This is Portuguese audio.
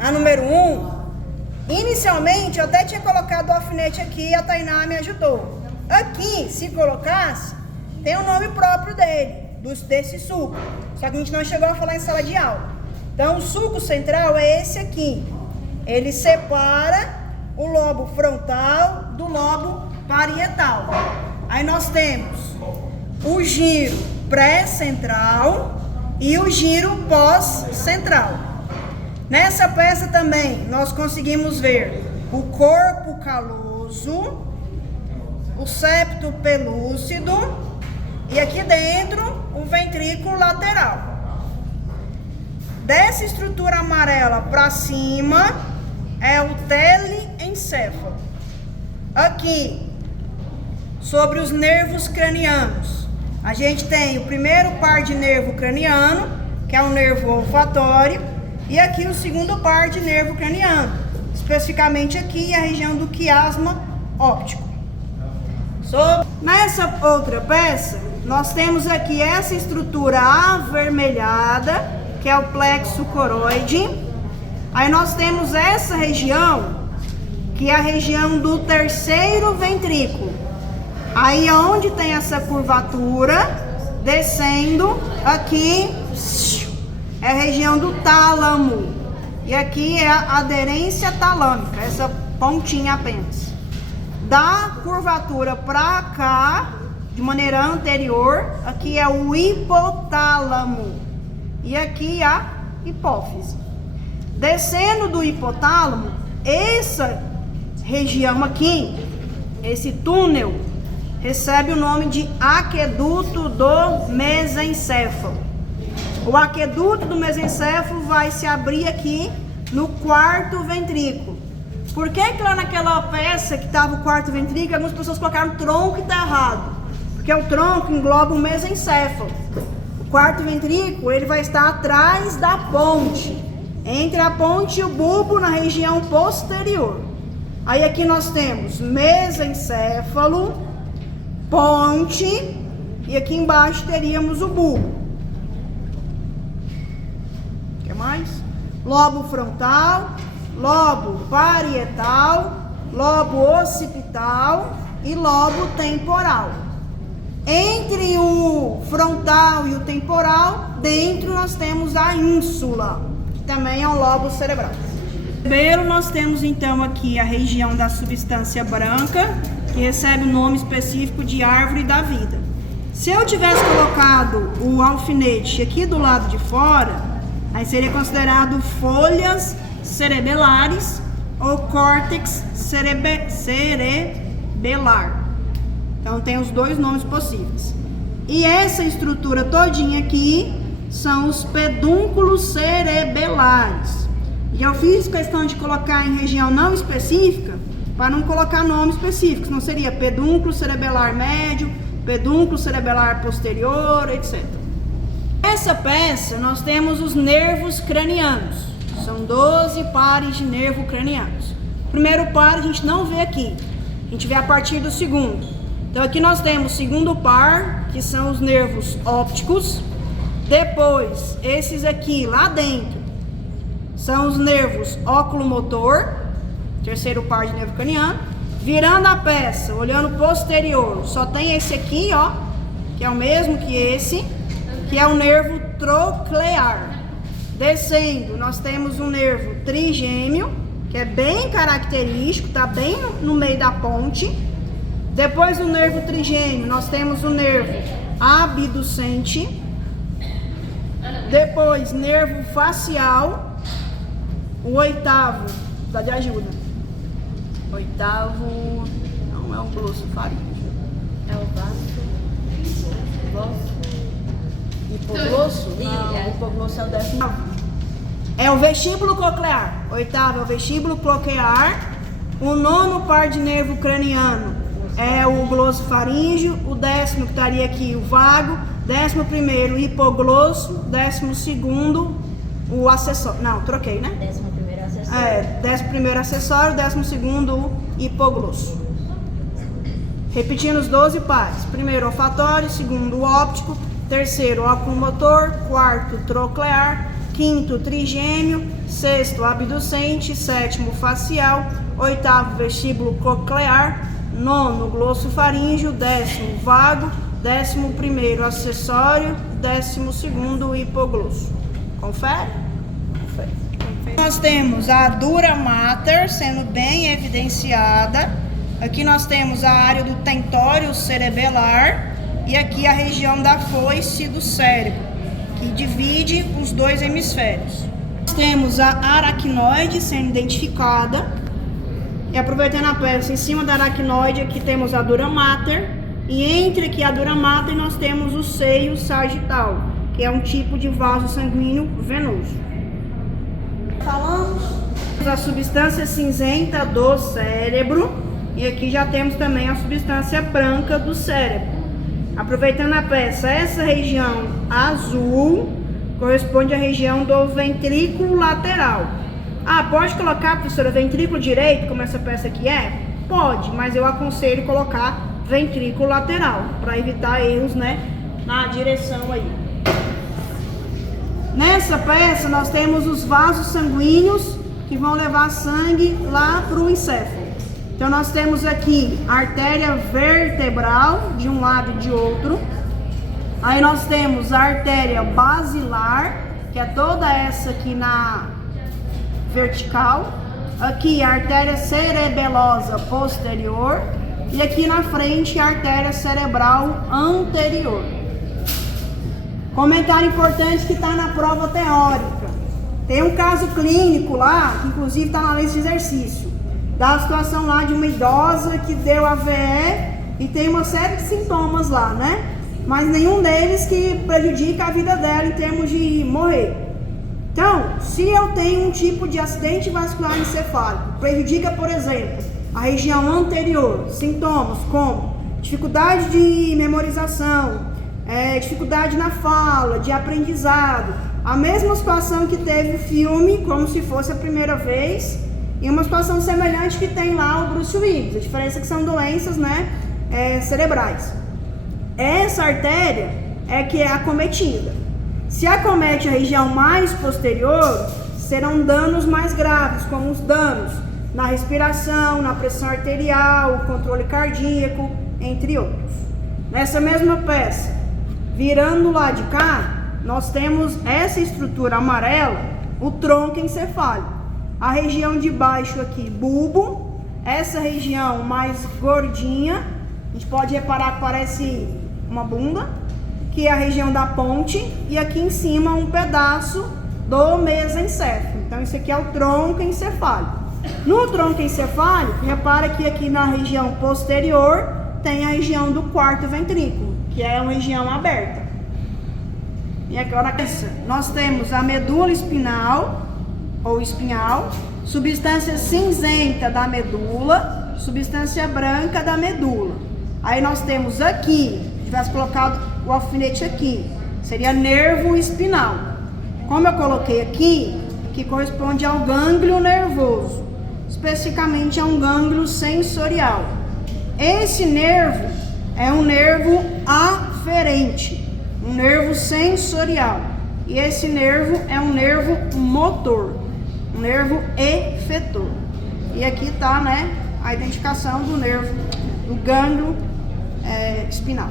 A número 1, inicialmente eu até tinha colocado o alfinete aqui e a Tainá me ajudou. Aqui, se colocasse, tem o nome próprio dele, desse sulco. Só que a gente não chegou a falar em sala de aula. Então, o sulco central é esse aqui. Ele separa o lobo frontal do lobo parietal. Aí nós temos o giro pré-central e o giro pós-central. Nessa peça também nós conseguimos ver o corpo caloso, o septo pelúcido e aqui dentro o ventrículo lateral. Dessa estrutura amarela para cima é o teleencéfalo. Aqui, sobre os nervos cranianos, a gente tem o primeiro par de nervo craniano, que é o nervo olfatório, e aqui o segundo par de nervo craniano, especificamente aqui a região do quiasma óptico. Nessa outra peça, nós temos aqui essa estrutura avermelhada, que é o plexo coroide. Aí nós temos essa região, que é a região do terceiro ventrículo. Aí onde tem essa curvatura, descendo, aqui é a região do tálamo. E aqui é a aderência talâmica, essa pontinha apenas. Da curvatura para cá, de maneira anterior, aqui é o hipotálamo. E aqui a hipófise. Descendo do hipotálamo, essa região aqui, esse túnel, recebe o nome de aqueduto do mesencéfalo. O aqueduto do mesencéfalo vai se abrir aqui no quarto ventrículo. Por que lá naquela peça que estava o quarto ventrículo, algumas pessoas colocaram o tronco e está errado? Porque o tronco engloba o mesencéfalo. O quarto ventrículo, ele vai estar atrás da ponte, entre a ponte e o bulbo na região posterior. Aí aqui nós temos mesencéfalo, ponte, e aqui embaixo teríamos o bulbo. O que mais? Lobo frontal, lobo parietal, lobo occipital e lobo temporal. Entre o frontal e o temporal, dentro nós temos a ínsula, que também é um lobo cerebral. Primeiro nós temos então aqui a região da substância branca, que recebe o nome específico de árvore da vida. Se eu tivesse colocado o alfinete aqui do lado de fora, aí seria considerado folhas cerebelares ou córtex cerebelar. Então tem os dois nomes possíveis. E essa estrutura todinha aqui são os pedúnculos cerebelares. E eu fiz questão de colocar em região não específica, para não colocar nome específico, não seria pedúnculo cerebelar médio, pedúnculo cerebelar posterior, etc. Nessa peça nós temos os nervos cranianos. São 12 pares de nervo cranianos. O primeiro par a gente não vê aqui, a gente vê a partir do segundo. Então aqui nós temos o segundo par, que são os nervos ópticos. Depois, esses aqui lá dentro são os nervos oculomotor, terceiro par de nervo craniano. Virando a peça, olhando posterior, só tem esse aqui, ó, que é o mesmo que esse, que é o nervo troclear. Descendo, nós temos um nervo trigêmeo, que é bem característico, tá bem no meio da ponte. Depois do nervo trigêmeo, nós temos o nervo abducente. Depois, nervo facial, o oitavo, dá de ajuda. Oitavo, não é o glossofaríngeo. É o vaso. Hipoglosso? Não, o hipoglosso é o 10º. É o vestíbulo coclear. Oitavo é o vestíbulo coclear. O nono par de nervo craniano é o glossofaríngeo. O 10º que estaria aqui, o vago. 11º, o hipoglosso. 12º, o acessório. Não, troquei, né? 11º acessório. 11º acessório, 12º, o hipoglosso. Repetindo os 12 pares. Primeiro, olfatório. Segundo, óptico. Terceiro, oculomotor. Quarto, troclear. quinto trigêmeo, sexto abducente, sétimo facial, oitavo vestíbulo coclear, nono glossofaríngeo, décimo vago, 11º acessório, 12º hipoglosso. Confere? Confere. Nós temos a dura mater sendo bem evidenciada. Aqui nós temos a área do tentório cerebelar e aqui a região da foice do cérebro, que divide os dois hemisférios. Nós temos a aracnoide sendo identificada. E aproveitando a peça, em cima da aracnoide aqui temos a dura mater. E entre aqui a dura mater nós temos o seio sagital, que é um tipo de vaso sanguíneo venoso. Falamos da substância cinzenta do cérebro. E aqui já temos também a substância branca do cérebro. Aproveitando a peça, essa região azul corresponde à região do ventrículo lateral. Ah, pode colocar, professora, ventrículo direito, como essa peça aqui é? Pode, mas eu aconselho colocar ventrículo lateral, para evitar erros, né, na direção aí. Nessa peça nós temos os vasos sanguíneos que vão levar sangue lá para o encéfalo. Então nós temos aqui a artéria vertebral de um lado e de outro. Aí nós temos a artéria basilar, que é toda essa aqui na vertical. Aqui a artéria cerebelosa posterior. E aqui na frente a artéria cerebral anterior. Comentário importante que está na prova teórica. Tem um caso clínico lá, que inclusive está na lista de exercício, da situação lá de uma idosa que deu AVE e tem uma série de sintomas lá, né? Mas nenhum deles que prejudica a vida dela em termos de morrer. Então, se eu tenho um tipo de acidente vascular encefálico, prejudica, por exemplo, a região anterior, sintomas como dificuldade de memorização, dificuldade na fala, de aprendizado, a mesma situação que teve o filme, como se fosse a primeira vez, e uma situação semelhante que tem lá o Bruce Willis. A diferença é que são doenças, né, cerebrais. Essa artéria é que é acometida. Se acomete a região mais posterior, serão danos mais graves, como os danos na respiração, na pressão arterial, controle cardíaco, entre outros. Nessa mesma peça, virando lá de cá, nós temos essa estrutura amarela, o tronco encefálico. A região de baixo aqui, bulbo, essa região mais gordinha, a gente pode reparar que parece uma bunda, que é a região da ponte, e aqui em cima um pedaço do mesencéfalo. Então isso aqui é o tronco encefálico. No tronco encefálico, repara que aqui na região posterior tem a região do quarto ventrículo, que é uma região aberta. E agora nós temos a medula espinal, ou espinhal, substância cinzenta da medula, substância branca da medula. Aí nós temos aqui, se tivesse colocado o alfinete aqui, seria nervo espinal. Como eu coloquei aqui, que corresponde ao gânglio nervoso, especificamente a um gânglio sensorial. Esse nervo é um nervo aferente, um nervo sensorial. E esse nervo é um nervo motor, um nervo efetor. E aqui está, né, a identificação do nervo, do gânglio espinal.